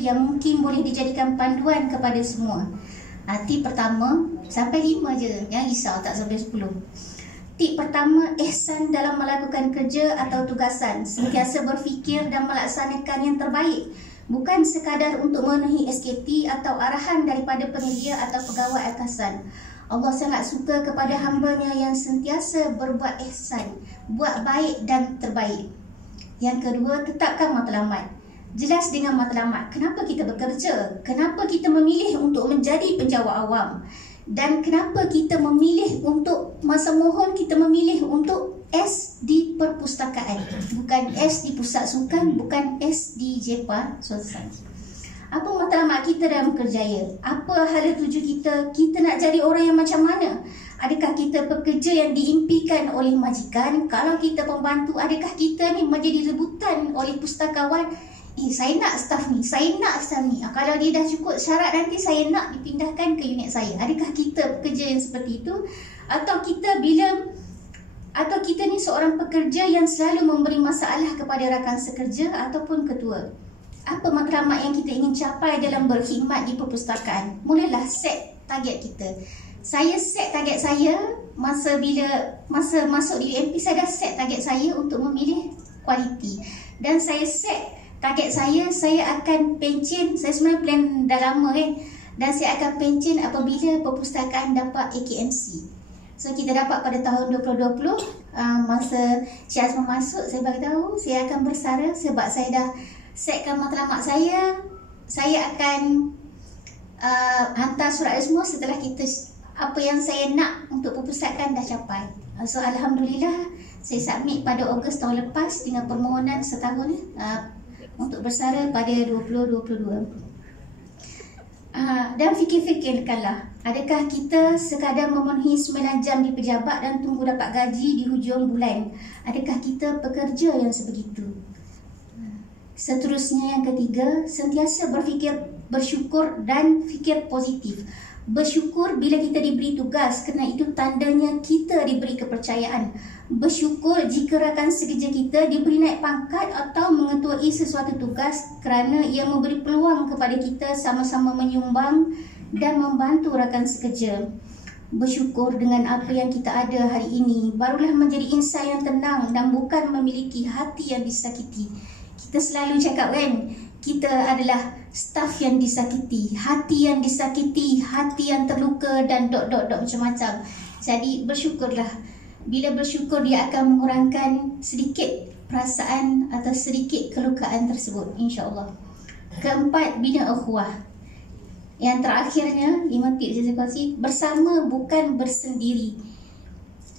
yang mungkin boleh dijadikan panduan kepada semua. Tip pertama, sampai 5 je, jangan risau tak sampai 10. Tip pertama, ihsan dalam melakukan kerja atau tugasan. Sentiasa berfikir dan melaksanakan yang terbaik, bukan sekadar untuk memenuhi SKP atau arahan daripada penyedia atau pegawai atasan. Allah sangat suka kepada hamba-Nya yang sentiasa berbuat ihsan, buat baik dan terbaik. Yang kedua, tetapkan matlamat. Jelas dengan matlamat kenapa kita bekerja, kenapa kita memilih untuk menjadi penjawat awam, dan kenapa kita memilih untuk masa mohon kita memilih untuk S di perpustakaan, bukan S di pusat sukan, bukan S di JEPA Sosial. Apa matlamat kita dalam kerjaya? Apa hala tuju kita? Kita nak jadi orang yang macam mana? Adakah kita pekerja yang diimpikan oleh majikan? Kalau kita pembantu, adakah kita ni menjadi rebutan oleh pustakawan? Saya nak staff ni, saya nak staff ni. Kalau dia dah cukup syarat, nanti saya nak dipindahkan ke unit saya. Adakah kita pekerja yang seperti itu? Atau kita ni seorang pekerja yang selalu memberi masalah kepada rakan sekerja ataupun ketua? Apa matlamat yang kita ingin capai dalam berkhidmat di perpustakaan? Mulalah set target kita. Saya set target saya masa masuk di UMP, saya dah set target saya untuk memilih kualiti. Dan saya set target saya akan pencen, saya sebenarnya plan dah lama dan saya akan pencen apabila perpustakaan dapat AKMC. So kita dapat pada tahun 2020, masa Cik Azman masuk, saya beritahu saya akan bersara sebab saya dah setkan matlamat saya akan hantar surat semua setelah kita apa yang saya nak untuk perpustakaan dah capai. So Alhamdulillah saya submit pada Ogos tahun lepas dengan permohonan setahun untuk bersara pada 2022. Dan fikir-fikirkanlah, adakah kita sekadar memenuhi 9 jam di pejabat dan tunggu dapat gaji di hujung bulan? Adakah kita pekerja yang sebegitu? Seterusnya, yang ketiga, sentiasa bersyukur dan fikir positif. Bersyukur bila kita diberi tugas, kerana itu tandanya kita diberi kepercayaan. Bersyukur jika rakan sekerja kita diberi naik pangkat atau mengetuai sesuatu tugas, kerana ia memberi peluang kepada kita sama-sama menyumbang dan membantu rakan sekerja. Bersyukur dengan apa yang kita ada hari ini, barulah menjadi insan yang tenang dan bukan memiliki hati yang disakiti. Kita selalu cakap kan, kita adalah staf yang disakiti, hati yang disakiti, hati yang terluka dan macam-macam. Jadi bersyukurlah. Bila bersyukur, dia akan mengurangkan sedikit perasaan atau sedikit kelukaan tersebut, insya-Allah. Keempat, bina ukhuwah. Yang terakhirnya, 5 tips saya kongsi, bersama bukan bersendiri.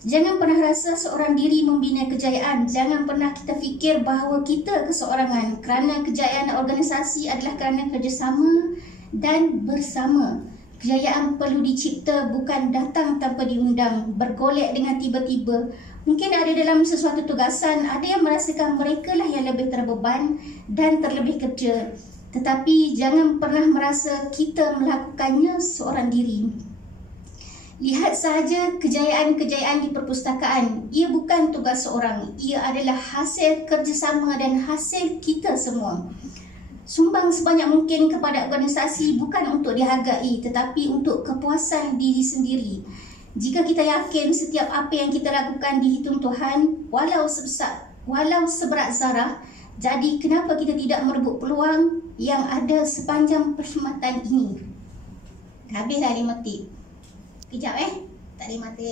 Jangan pernah rasa seorang diri membina kejayaan. Jangan pernah kita fikir bahawa kita keseorangan, kerana kejayaan organisasi adalah kerana kerjasama dan bersama. Kejayaan perlu dicipta, bukan datang tanpa diundang, bergolek dengan tiba-tiba. Mungkin ada dalam sesuatu tugasan, ada yang merasakan mereka lah yang lebih terbeban dan terlebih kerja. Tetapi jangan pernah merasa kita melakukannya seorang diri. Lihat sahaja kejayaan-kejayaan di perpustakaan. Ia bukan tugas seorang. Ia adalah hasil kerjasama dan hasil kita semua. Sumbang sebanyak mungkin kepada organisasi bukan untuk dihargai, tetapi untuk kepuasan diri sendiri. Jika kita yakin setiap apa yang kita lakukan dihitung Tuhan, walau seberat zarah, jadi kenapa kita tidak merebut peluang yang ada sepanjang perkhidmatan ini? Habislah 5 tip. Kejap tak ada mata.